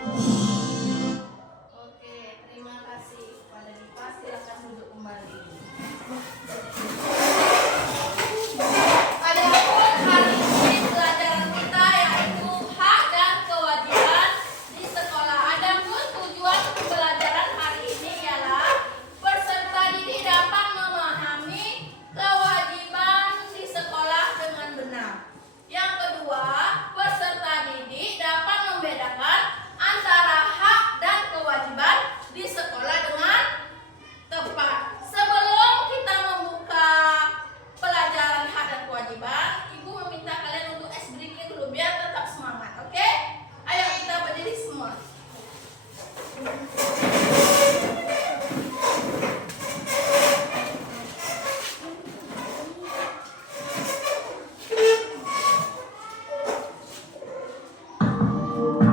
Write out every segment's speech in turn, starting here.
Oke, terima kasih. Pada Dipa, silakan duduk kembali. Adapun hari ini pelajaran kita yaitu hak dan kewajiban di sekolah. Adapun tujuan pembelajaran hari ini ialah peserta didik dapat memahami kewajiban di sekolah dengan benar. Yang kedua, peserta didik dapat membedakan antara hak dan kewajiban di sekolah dengan tepat. Sebelum kita membuka pelajaran hak dan kewajiban, Ibu meminta kalian untuk ice breaking dulu biar tetap semangat, oke? Ayo kita berdiri semua.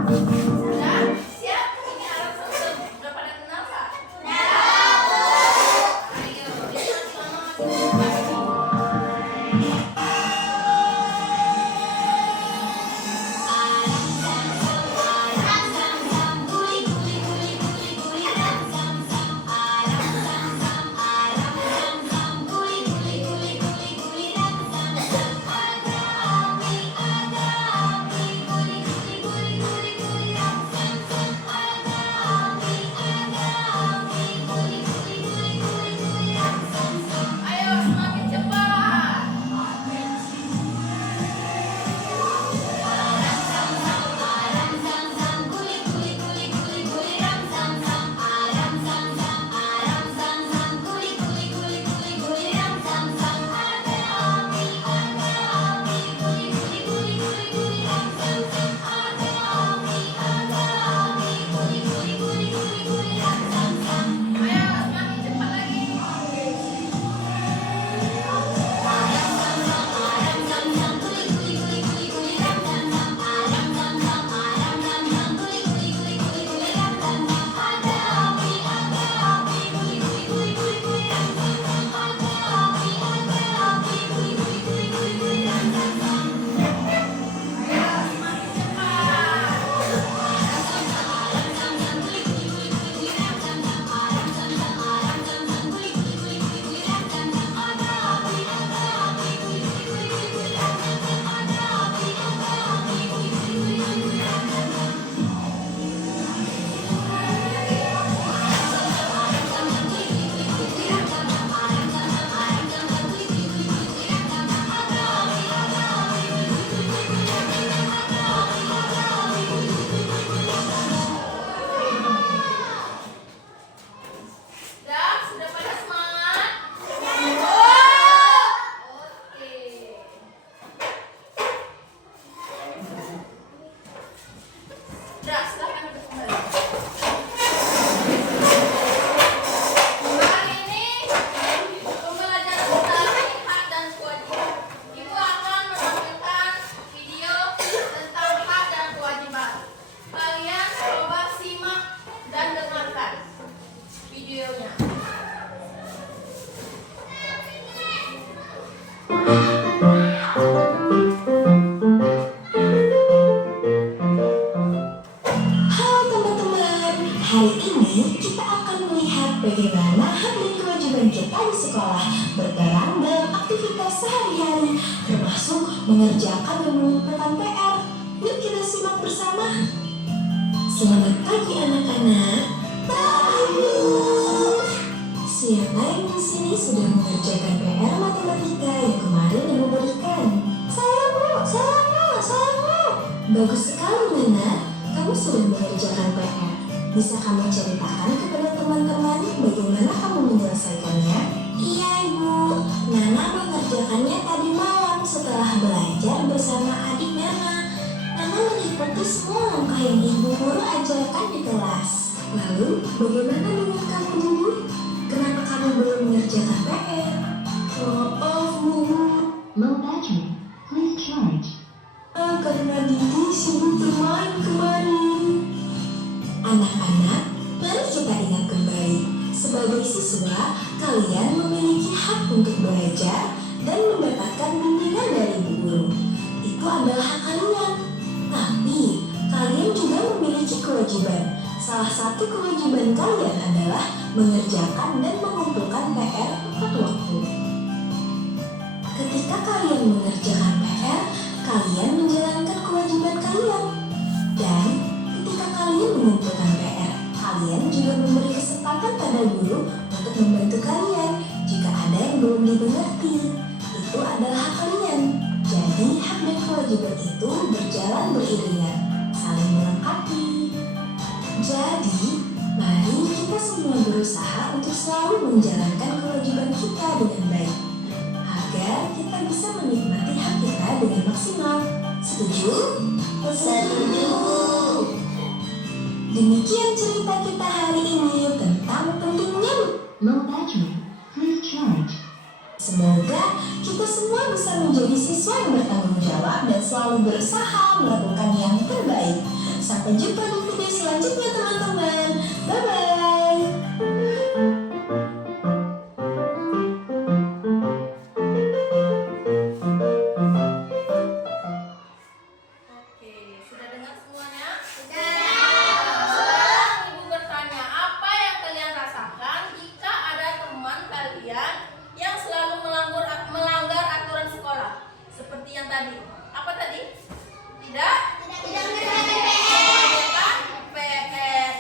Sudah? Siap? Ini alat sensor. Udah pada kenal Kak? Ayo, ini masih lama masih buka ini. Ayo semakin cepat. Ayo semakin cepat lagi. Ayo semakin cepat. Sudah pada semangat? Oke. Sudah, silakan duduk kembali. Hari ini pembelajaran kita hak dan kewajiban. Ibu akan menampilkan video tentang hak dan kewajiban. Kalian coba simak dan dengarkan videonya. Halo teman-teman, hari ini kita akan melihat bagaimana hak dan kewajiban kita di sekolah berperan dalam aktivitas sehari-hari, termasuk mengerjakan dan mengumpulkan PR. Yuk kita simak bersama. Selamat pagi anak-anak. Pagi. Siapa yang di sini sudah mengerjakan PR matematika yang kemarin Ibu berikan? Saya Bu. Bagus sekali Nana. Kamu sudah mengerjakan PR. Bisa kamu ceritakan kepada teman-teman bagaimana kamu menyelesaikannya? Iya Ibu. Nana mengerjakannya tadi malam setelah belajar bersama adik Nana. Nana mengikuti semua langkah yang Ibu guru ajarkan di kelas. Lalu, bagaimana dengan kamu dulu? Kenapa kamu belum mengerjakan PR? Maaf Bu. Low battery. Please charge. Karena Didi sibuk bermain kemarin. Anak-anak, mari kita ingat kembali. Sebagai siswa, kalian memiliki hak untuk belajar dan mendapatkan bimbingan dari ibu guru. Itu adalah hak kalian. Tapi, kalian juga memiliki kewajiban Salah satu kewajiban kalian adalah mengerjakan dan mengumpulkan PR tepat waktu. Ketika kalian mengerjakan PR, kalian menjalankan kewajiban kalian. Dan ketika kalian mengumpulkan PR, kalian juga memberi kesempatan pada guru untuk membantu kalian jika ada yang belum dimengerti. Itu adalah hak kalian. Jadi hak dan kewajiban itu berjalan beriringan, saling melengkapi. Jadi, mari kita semua berusaha untuk selalu menjalankan kewajiban kita dengan baik, agar kita bisa menikmati hak kita dengan maksimal. Setuju? Setuju! Demikian cerita kita hari ini tentang pentingnya low battery, please charge. Semoga kita semua bisa menjadi siswa yang bertanggung jawab dan selalu berusaha melakukan yang terbaik. Sampai jumpa di video selanjutnya teman-teman. Bye-bye. Oke, sudah dengar semuanya? Sekarang Ibu bertanya, apa yang kalian rasakan jika ada teman kalian yang selalu melanggar aturan sekolah? Seperti yang tadi. Apa tadi? Tidak mengerjakan PR.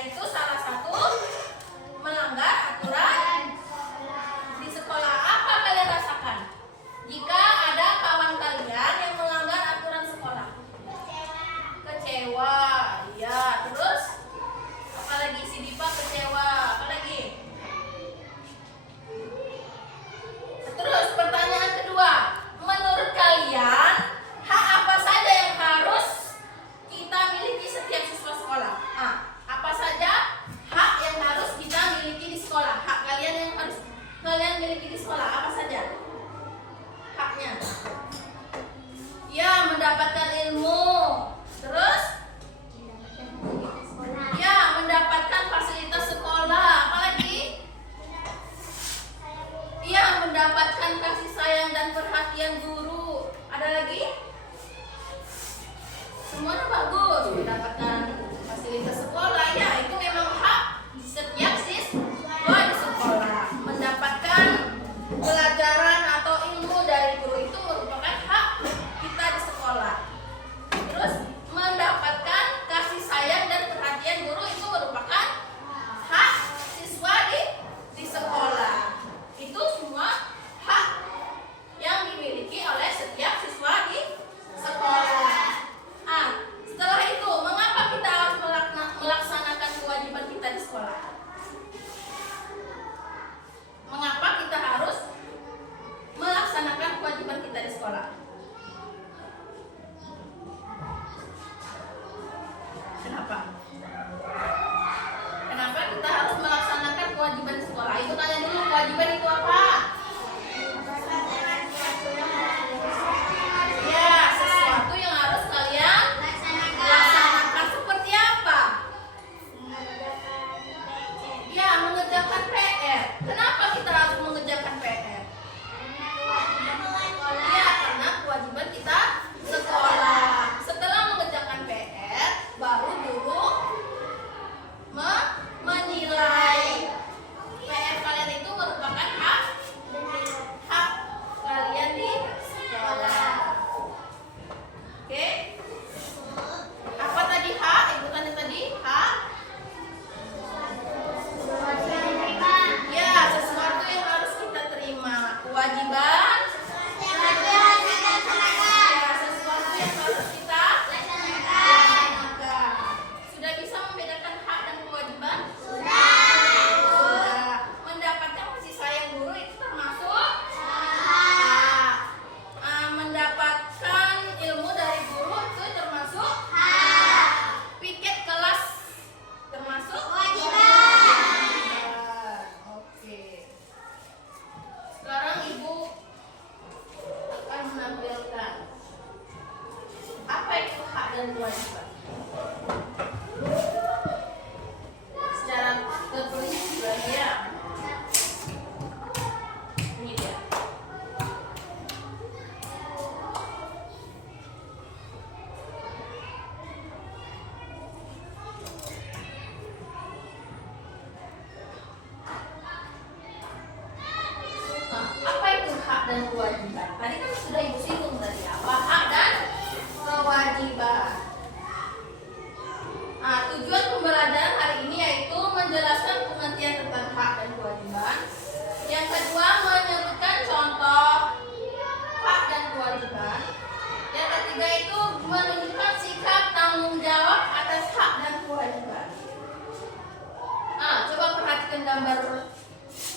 gambar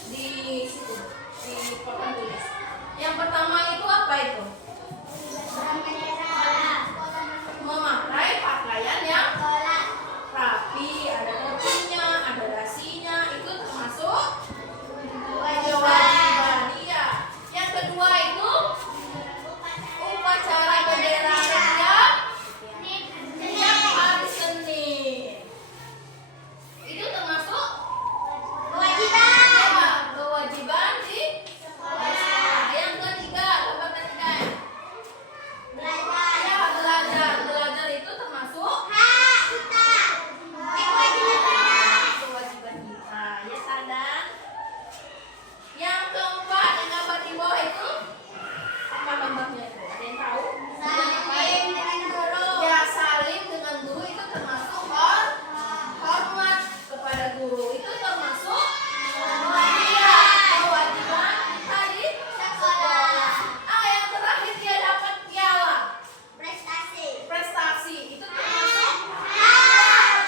di situ, di papan tulis. Yang pertama itu apa itu? Memakai pakaian yang rapi, ada topinya, ada dasinya, itu termasuk kewajiban. Iya. Yang kedua itu upacara bendera setiap hari Senin. Itu termasuk kewajiban di sekolah. Yang ketiga, tempat ketiga. Ya, belajar itu termasuk kewajiban kita. Ya, sadar. Yang keempat, yang gambar di bawah itu apa gambarnya itu? Ada yang tahu? Ya, saling dengan guru itu termasuk hormat kepada guru. Itu termasuk kewajiban kita di sekolah. Yang terakhir dia dapat piala prestasi. Itu termasuk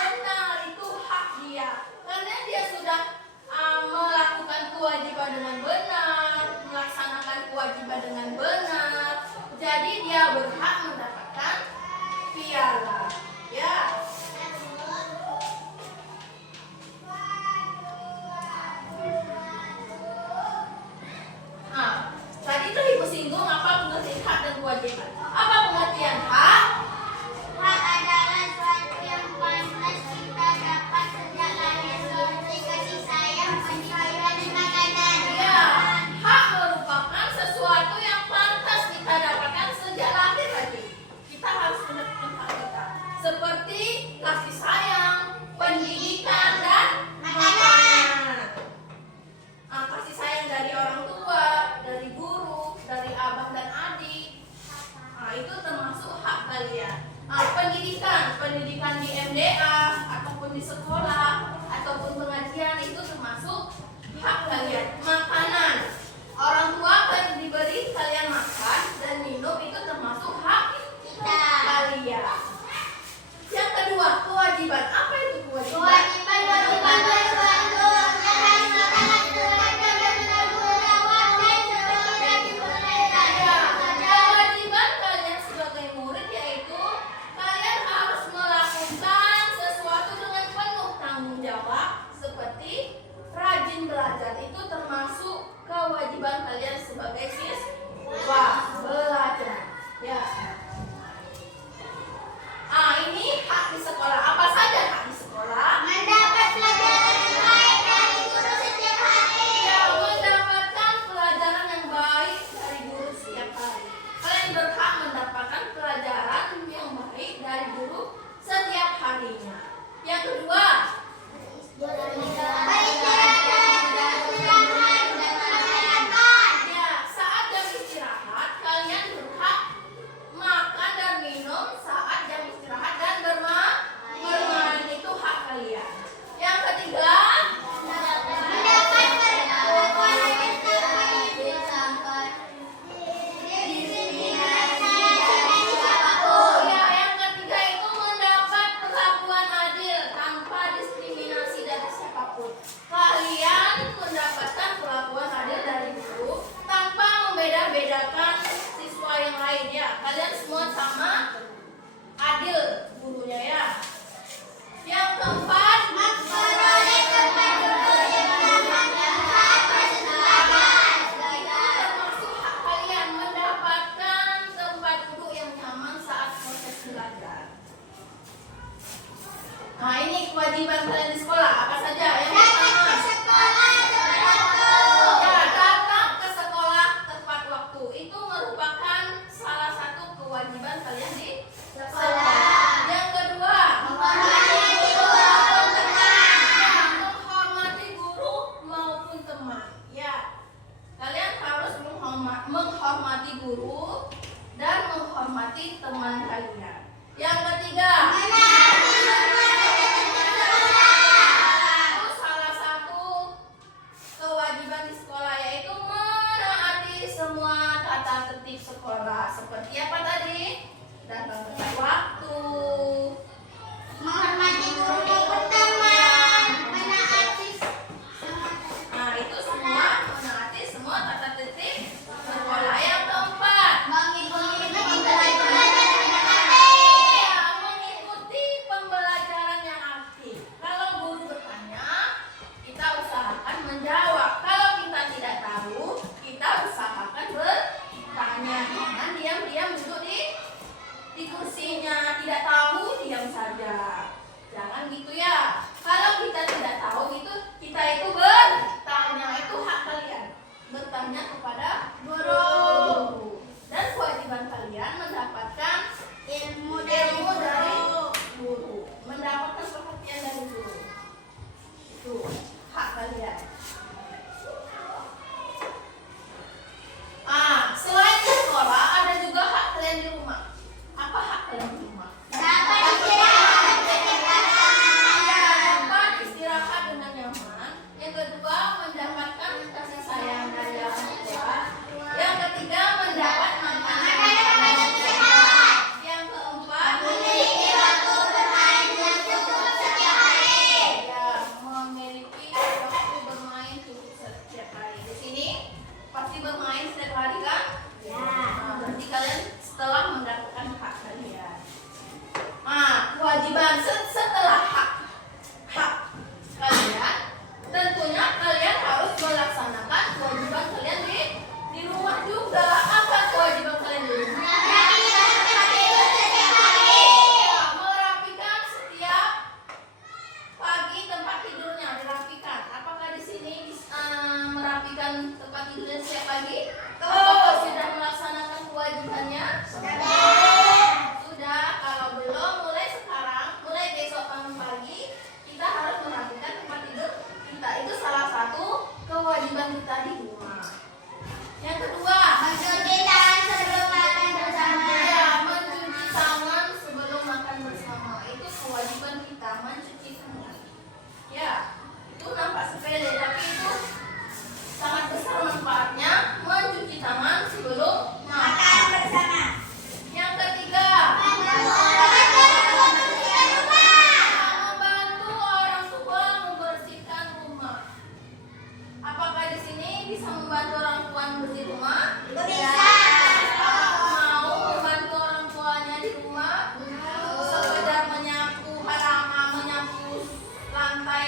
benar, itu hak dia. Karena dia sudah melakukan kewajiban dengan benar, melaksanakan kewajiban dengan benar. Jadi dia berhak mendapatkan piala. Ya. Tadi tuh Ibu singgung apa pengertian hak dan kewajiban. Apa pengertian hak? Hak adalah suatu yang pantas kita dapat sejak lahir, seperti kasih sayang, pendidikan, dan makanan. Ya, hak merupakan sesuatu yang pantas kita dapatkan sejak lahir lagi. Kita harus mendapatkan hak kita. Seperti kasih sayang, pendidikan, dan makanan. Kasih sayang dari orang tua, dari guru, dari abang dan adik. Itu termasuk hak kalian. Pendidikan di MDA ataupun di sekolah ataupun pengajian itu termasuk hak kalian. Makanan, orang tua akan diberi kalian makan dan minum, itu termasuk hak kalian. Yang kedua, kewajiban. Apa itu kewajiban? Kewajiban berupa membantu yang harus melakukan kewajiban dan bertanggung jawab dan seperti rajin belajar. Kewajiban kalian sebagai murid yaitu kalian harus melakukan sesuatu dengan penuh tanggung jawab, seperti rajin belajar. Itu termasuk kewajiban kalian sebagai siswa belajar. Ya. Ini hak di sekolah. Apa saja hak di sekolah? Mendapat pelajaran yang baik dari guru setiap hari. Ya, mendapatkan pelajaran yang baik dari guru setiap hari. Kalian berhak mendapatkan pelajaran yang baik dari guru setiap harinya. Yang kedua, ya, saat jam istirahat kalian berhak makan dan minum saat jam istirahat dan bermain. Itu hak kalian. Yang ketiga, Mendapat perlakuan yang terbaik. ya, yang ketiga itu mendapat perlakuan adil tanpa diskriminasi dari siapapun. Kalian mendapatkan perlakuan adil dari guru tanpa membeda-bedakan siswa yang lain, ya. Kalian semua sama, adil gurunya, ya. Yang keempat, Memperoleh tempat duduk yang nyaman dan saat bersekolah. termasuk hak kalian mendapatkan tempat duduk yang nyaman saat proses belajar. Ini kewajiban kalian di sekolah. Apa saja? Yang Datang pertama, ke sekolah tepat waktu. ya, datang ke sekolah tepat waktu. Itu merupakan salah satu kewajiban kalian di sekolah. Yang kedua, Menghormati guru maupun teman. menghormati guru maupun teman. Ya, kalian harus menghormati guru dan menghormati teman kalian. Yang ketiga, Menaati norma dan etika sekolah.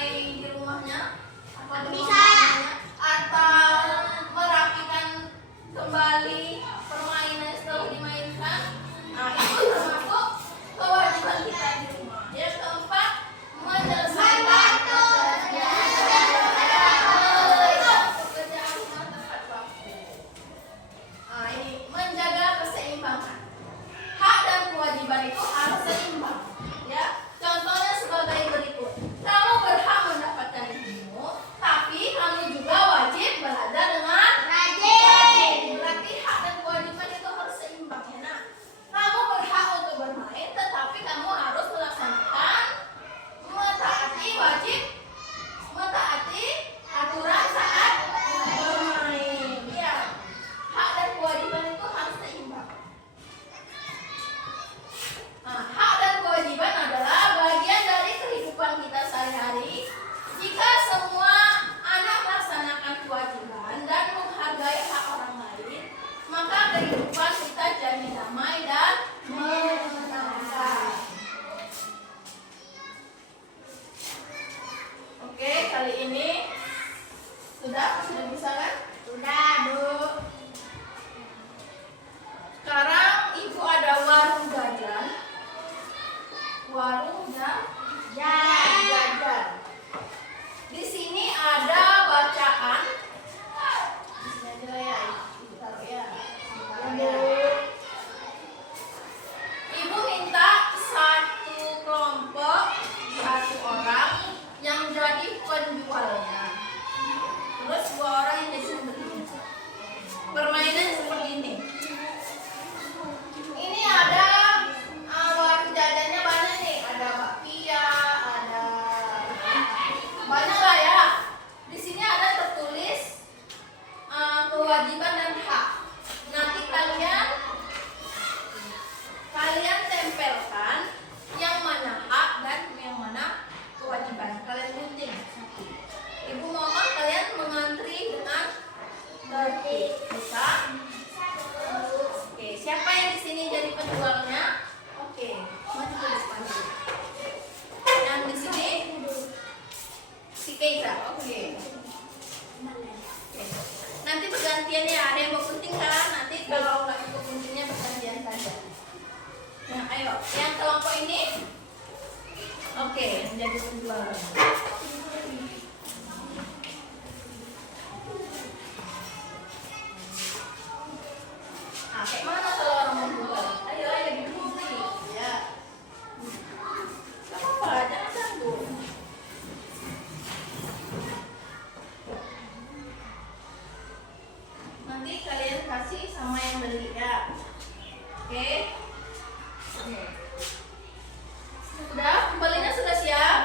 menyukai di rumahnya? Apa di Bisa. rumahnya? Atau merapikan kembali permainan setelah dimainkan? Nah, itu termasuk kewajiban kita di rumah. Yang keempat, menyelesaikan pekerjaan rumah tepat waktu. Nah, ini menjaga keseimbangan. Hak dan kewajiban itu harus seimbang. Ya, contohnya sebagai berikut. Kamu berhak mendapatkan ilmu, tapi kamu juga wajib belajar dengan rajin. Berarti hak dan kewajiban itu harus seimbang, ya nak. Kamu berhak untuk bermain, tetapi kamu harus melaksanakan mentaati aturan saat bermain. Ya, hak dan kewajiban itu harus seimbang. Nah, hak dan kewajiban adalah bagian dari kehidupan kita sehari-hari. Jika semua anak melaksanakan kewajiban dan menghargai hak orang lain, maka kehidupan kita jadi damai dan menyenangkan. Oke, kali ini sudah bisa kan? Sudah, Bu. Sekarang ibu ada warung jajan. Jajan. Di sini ada bacaan. Di sini aja lah ya, ibu taruh ya. Ibu minta satu kelompok, satu orang yang jadi penjualnya. Terus 2 orang yang jadi pembelinya. Permainan seperti ini. Ini ada warung jajannya banyak nih. Ada bakpia, ada banyak lah ya. Di sini ada tertulis kewajiban dan hak. Nanti kalian tempelkan yang mana hak dan yang mana kewajiban. Kalian gunting. Ibu mohon kalian mengantri dengan tertib. Bisa? Oke, siapa yang di sini jadi penjualnya? Oke, maju ke depan. Yang di sini si Keita. Oke. Nanti bergantian ya, ada yang mau gunting kan? Nanti kalau nggak ikut guntingnya bergantian saja. Nah, ayo, yang kelompok ini. Oke, menjadi penjual. Nah, kayak mana kalau orang mau jual? Ayo digunting. Ya. Gak apa-apa, jangan ganggu. Nanti kalian kasih sama yang beli ya. Oke. Sudah, kembalinya sudah siap?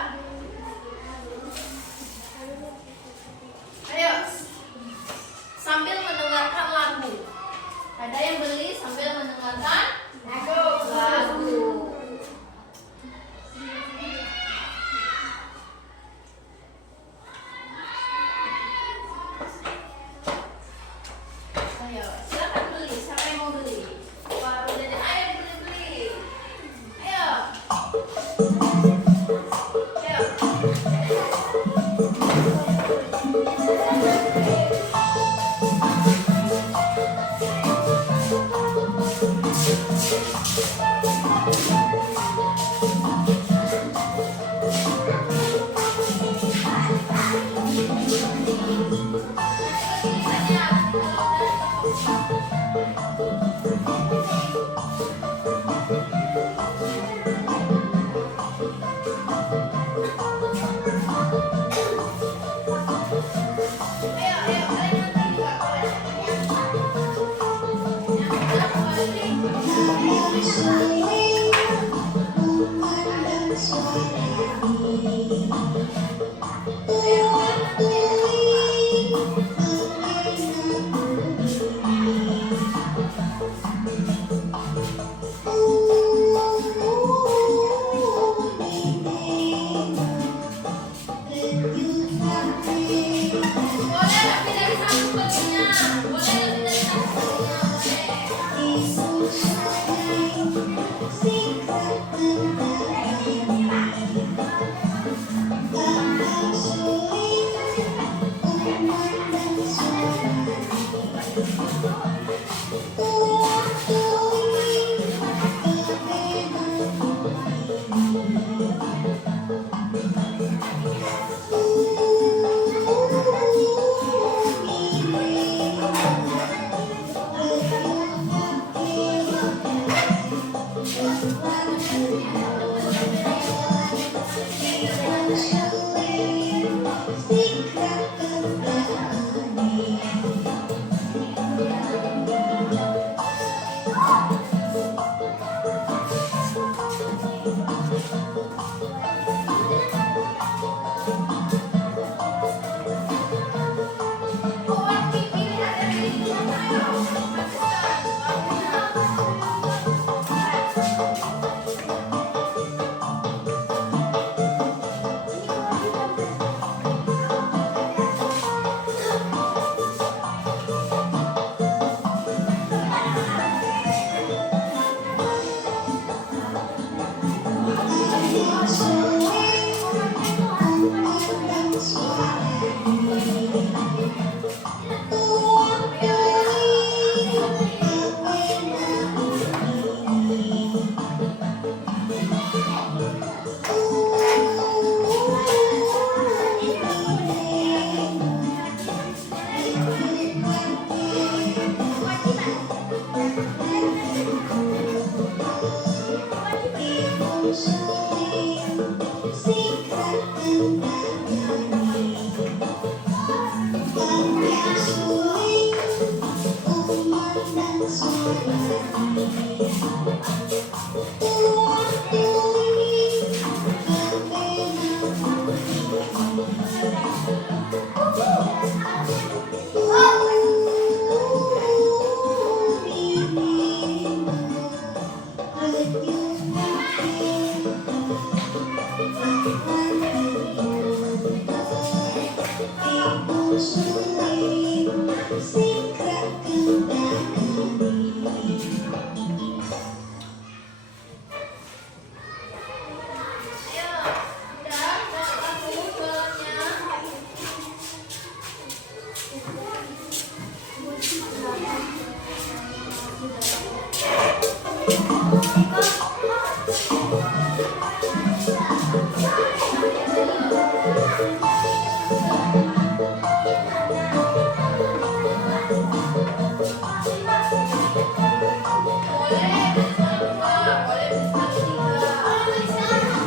Ayo, udah buat aku jualannya. Boleh bisa dua, boleh bisa tiga.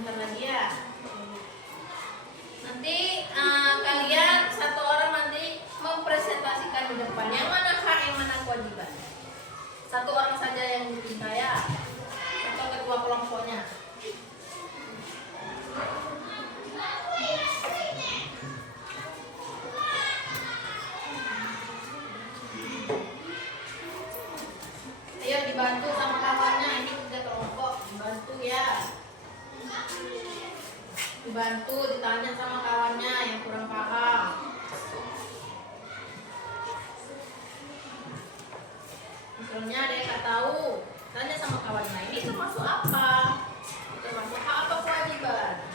sebentar lagi ya. Nanti kalian satu orang nanti mempresentasikan di depan. Yang mana hak, yang mana kewajiban. Satu orang saja yang diminta ya. Atau ketua kelompoknya. Ayo dibantu sama kawannya, ini kerja kelompok, dibantu ya. Dibantu, ditanya sama kawannya yang kurang paham. Misalnya ada yang nggak tahu, tanya sama kawannya, ini termasuk apa? Termasuk hak apa kewajiban?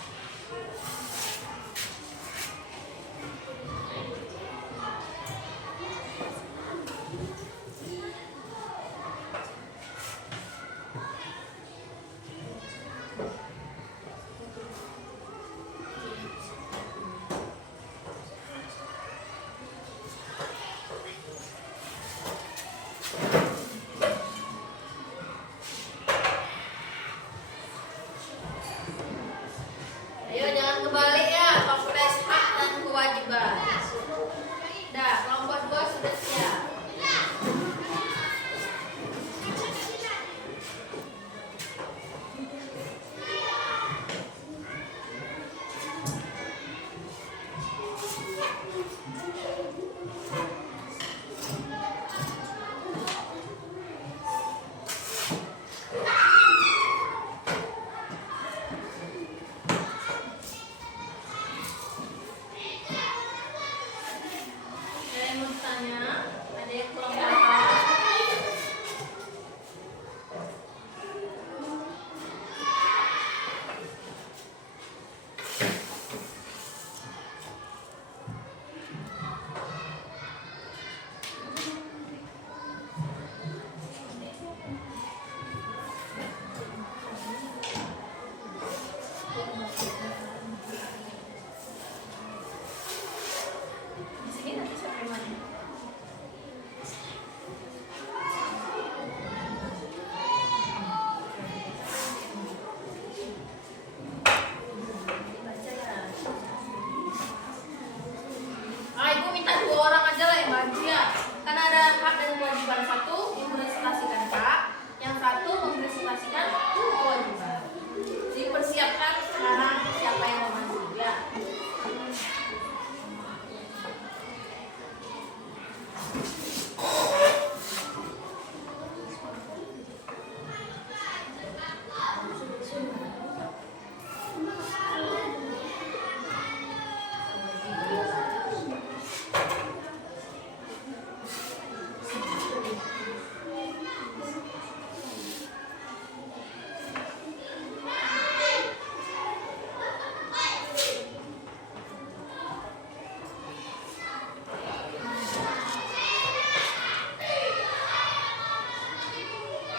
Ayo jangan kebalik ya, toples hak dan kewajiban. Dah, kelompok 2 sudah siap. Ada yang mau ditanya? Ada yang kurang paham? Di sini nanti sampai mana? Baca ya. Ibu minta 2 orang aja lah yang baju ya. Karena ada hak dan kewajiban, satu mempresentasikan hak, yang satu mempresentasikan kewajiban. Dipersiapkan sekarang siapa yang mau maju ya.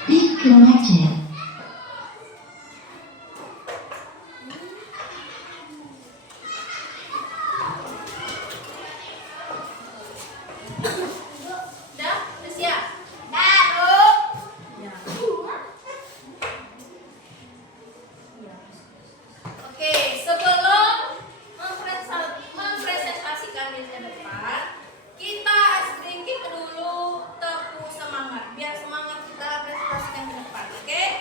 Disconnected. Udah siap? Ya. Oke, sebelum mempresentasikan diri ke depan, kita sedikit dulu tepuk semangat biar semangat kita presentasikan ke depan. Oke?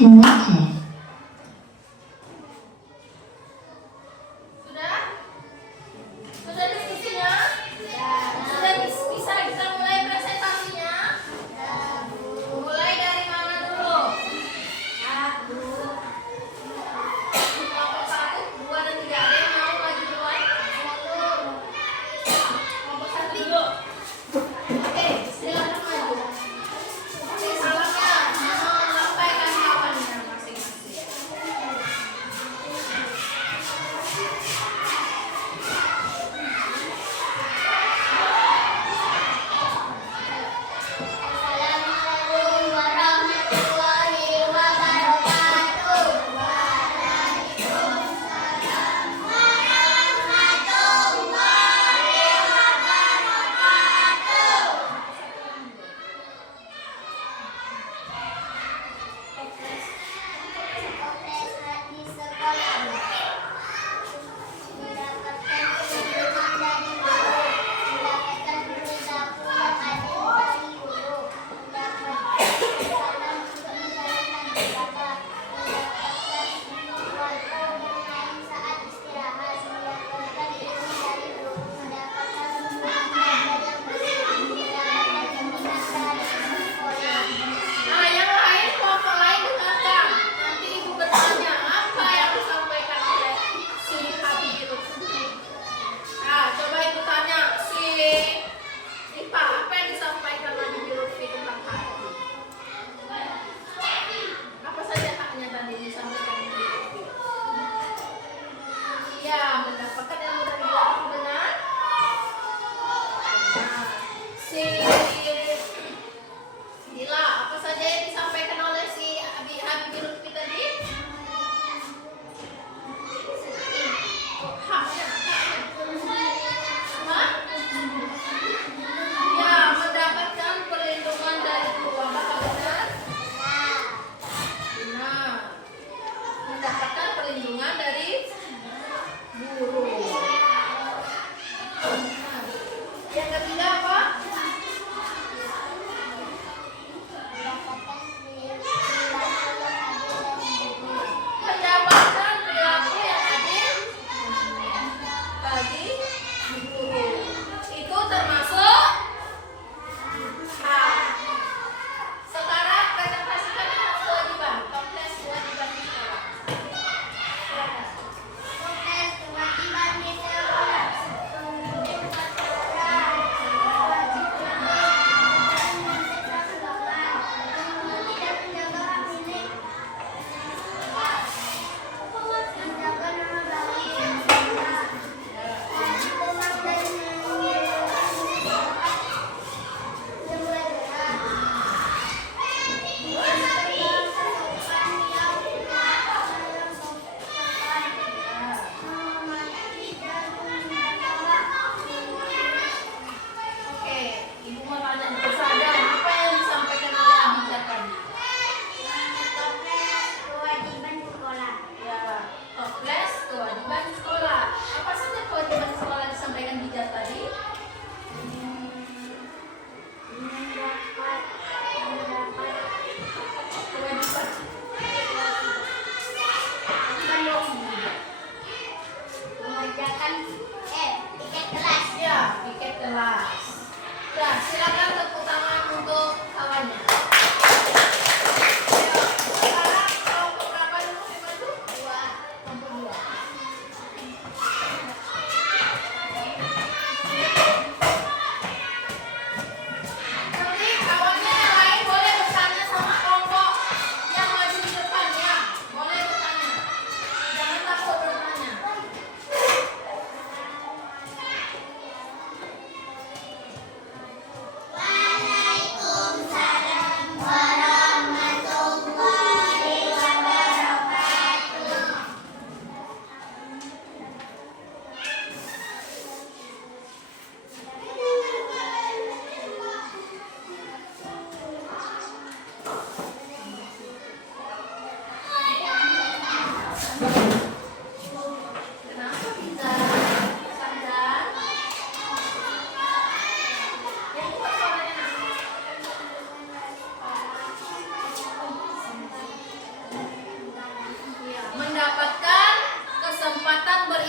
Connected. Sudah? Sudah diskusinya? Sudah bisa kita mulai presentasinya? Mulai dari mana dulu? Kelompok 1, 2, dan 3. Ada yang mau maju duluan? Kelompok 1 dulu. Oke, silakan maju. Oke, salamnya. Sampaikan jawabannya masing-masing.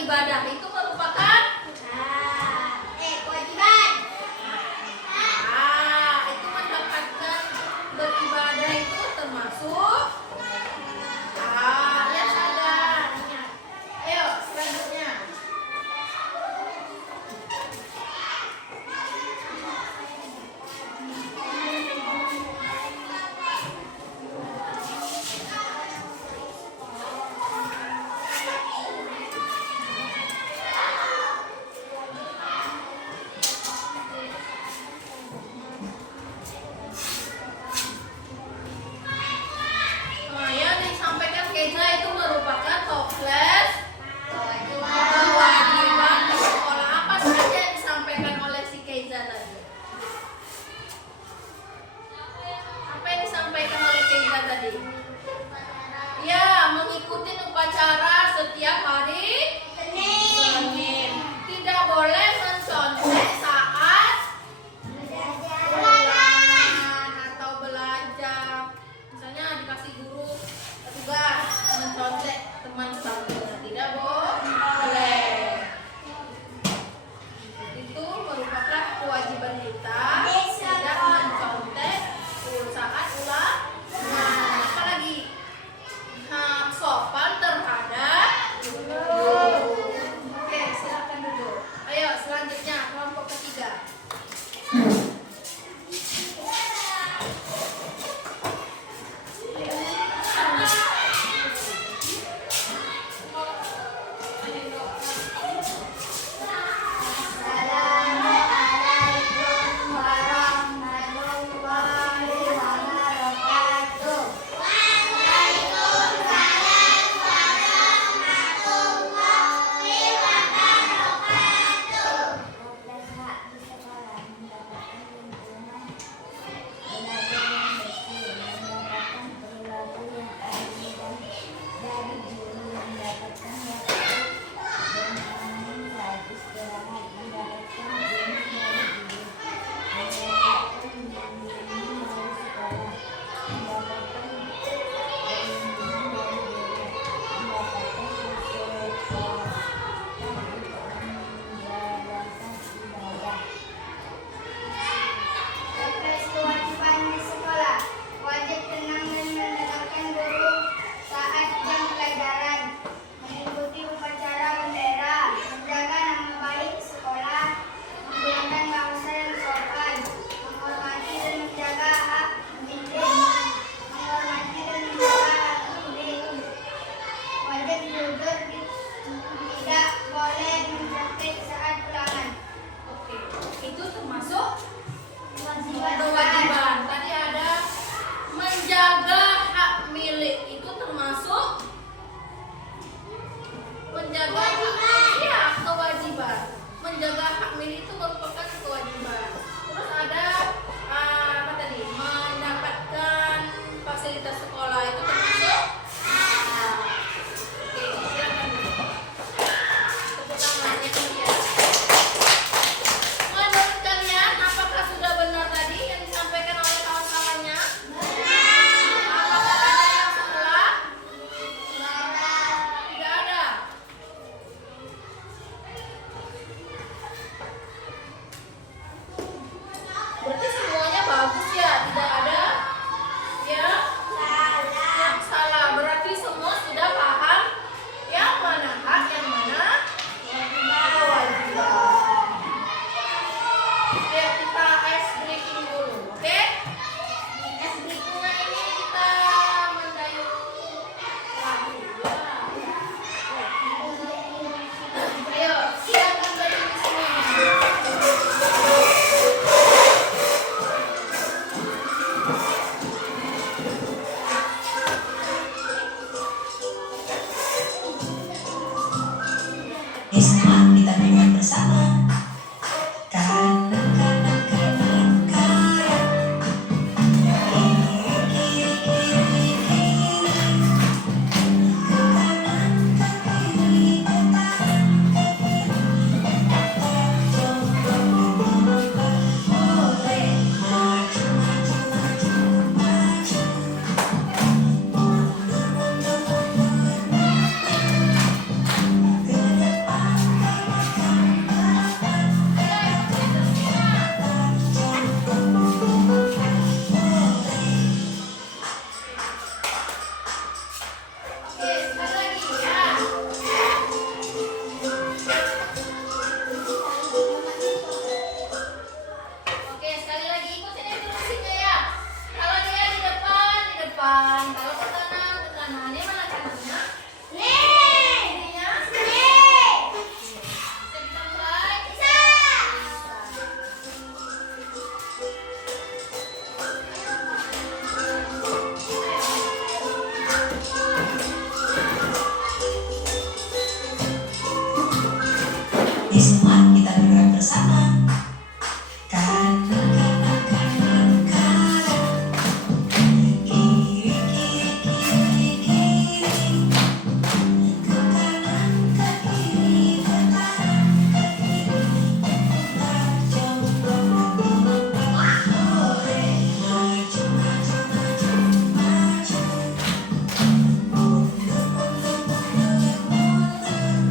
beribadah itu merupakan kewajiban. itu mendapatkan beribadah itu termasuk ya sadar. Ingat. Ayo selanjutnya. semua kita bergerak bersama. Kanan, kanan, kanan, kanan. Kiri, kiri, kiri, kiri. Ke kanan, ke kiri, ke kanan, ke kiri. Putar jongkok. Hore, maju, maju, maju, maju. Mundur, mundur, mundur, mundur.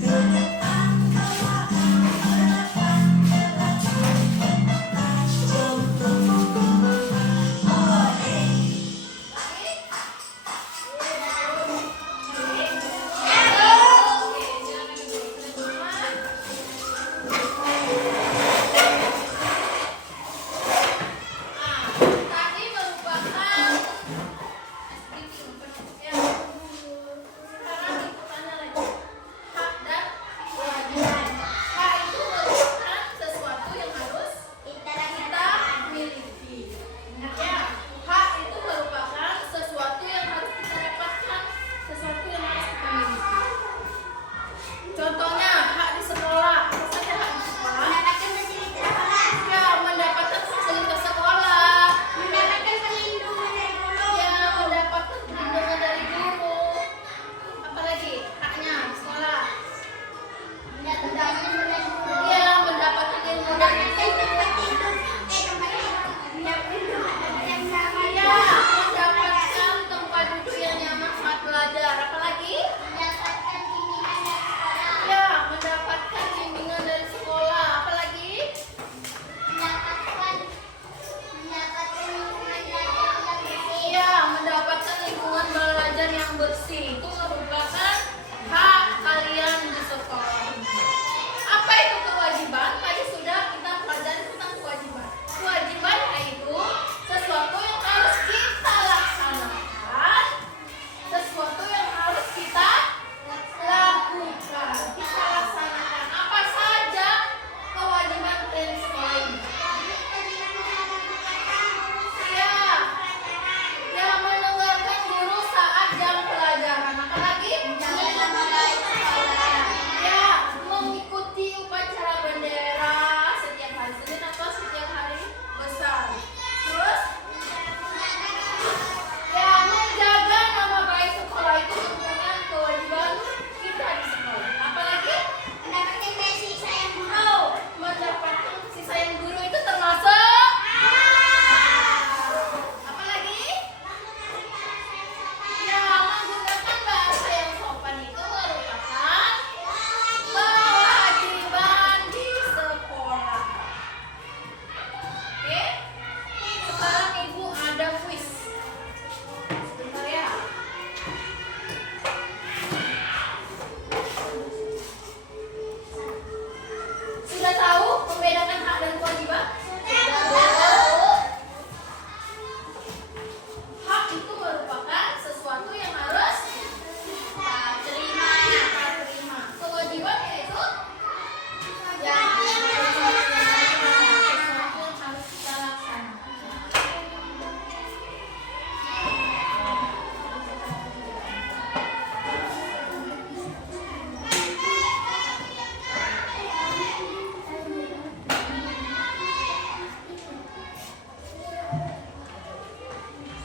Ke depan, ke belakang, ke depan, ke belakang. Putar jongkok. Hore. Tadi merupakan sekarang ikutannya lagi hak dan kewajiban. Hak itu merupakan sesuatu yang harus kita miliki. Ingat ya, hak itu merupakan sesuatu yang harus kita dapatkan, sesuatu yang harus kita miliki. Contohnya hak di sekolah. Apa saja hak di sekolah? Mendapatkan fasilitas sekolah, Ya, mendapatkan fasilitas sekolah. mendapatkan perlindungan dari guru, Ya, mendapatkan perlindungan dari guru. Apalagi haknya di sekolah. mendapatkan ilmu dari guru, Ya, mendapatkan ilmu dari mendapatkan guru. tempat tidur, tempat yang sama, Ya, mendapatkan tempat duduk yang nyaman saat belajar. Apalagi? mendapatkan bimbingan dari sekolah, Ya, mendapatkan bimbingan dari sekolah. Apalagi? mendapatkan lingkungan belajar yang bersih, Ya, mendapatkan lingkungan belajar yang bersih. Itu merupakan hak kalian di sekolah. Apa itu kewajiban? Tadi sudah kita pelajari tentang kewajiban. Kewajiban yaitu sesuatu yang harus kita laksanakan, sesuatu yang harus kita lakukan, kita laksanakan. Apa saja kewajiban kalian di sekolah ini? Ya, yang mendengarkan guru saat jam pelajaran. Apalagi? Ya, mengikuti upacara bendera setiap hari Senin atau setiap hari besar. Terus, ya, menjaga nama baik sekolah itu merupakan kewajiban kita di sekolah. Apalagi? mendapatkan kasih sayang guru, Oh, mendapatkan kasih sayang guru itu termasuk. Apalagi? Ya, menggunakan bahasa yang sopan itu merupakan kewajiban di sekolah. Oke? Sekarang Ibu ada kuis. Sebentar ya. Sudah tahu membedakan hak dan kewajiban? Hak itu merupakan sesuatu yang harus kita terima. Kewajiban yaitu sesuatu yang harus kita laksanakan.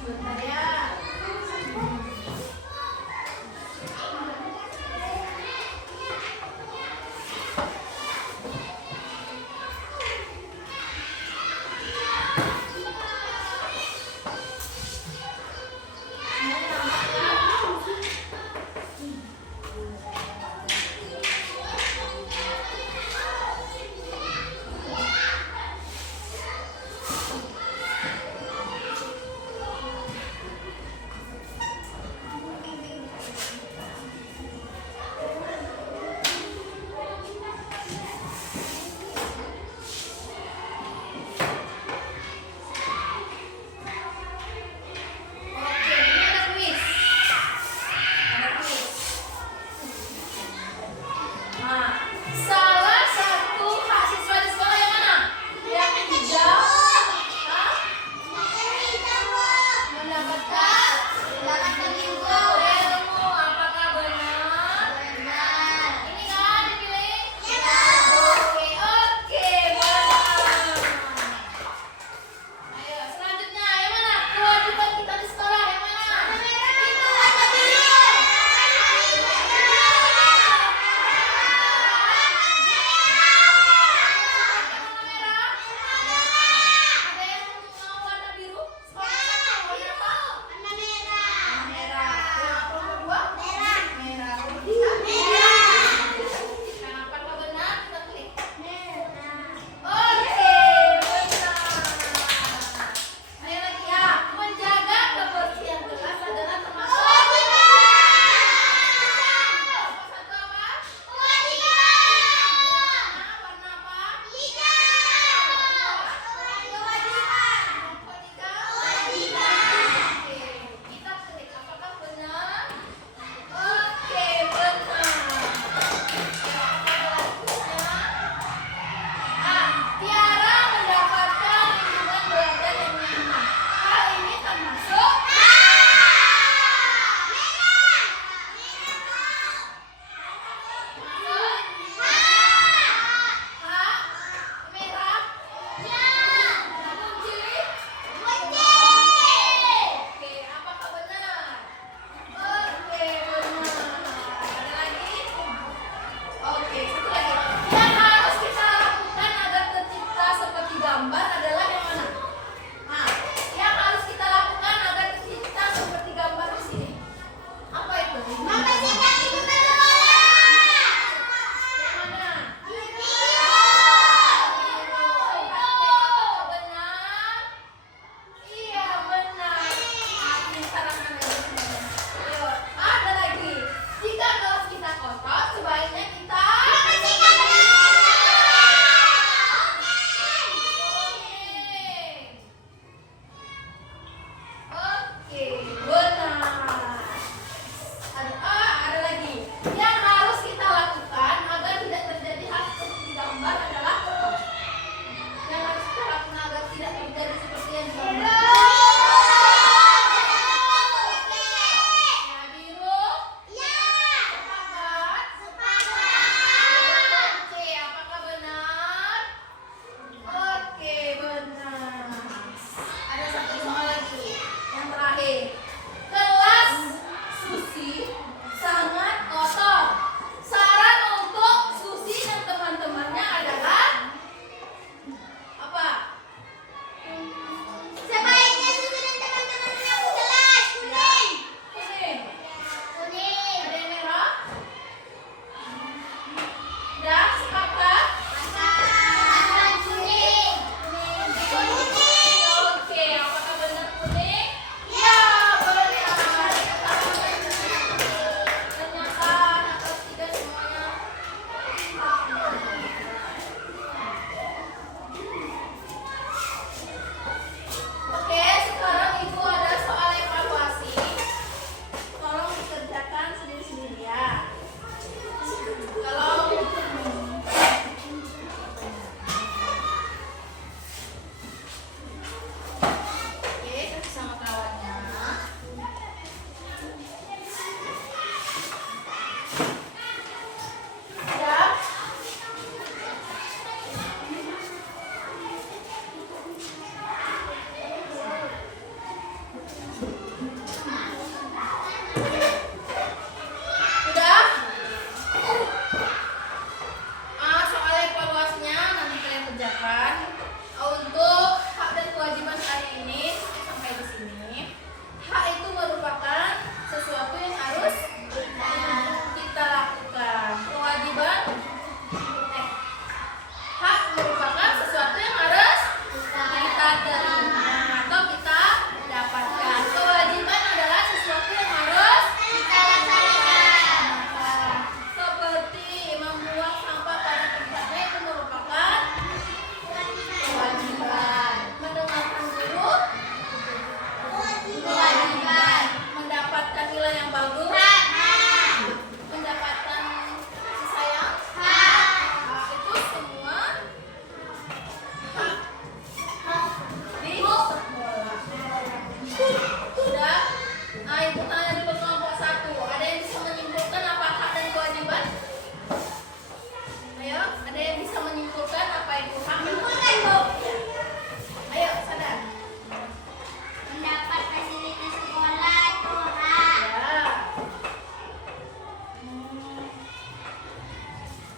Sebentar ya.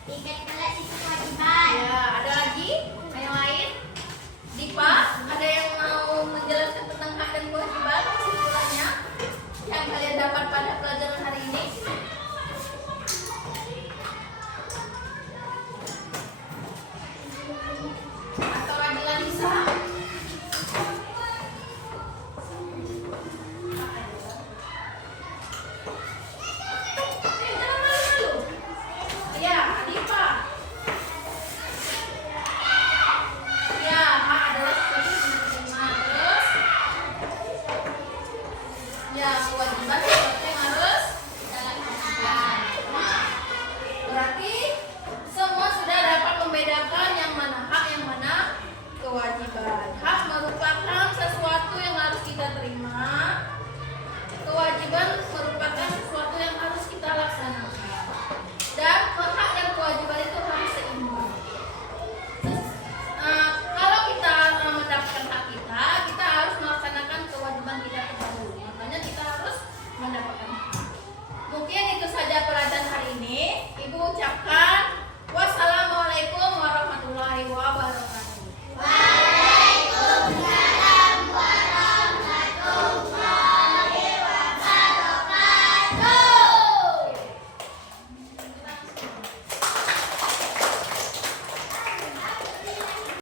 Tiket kelas itu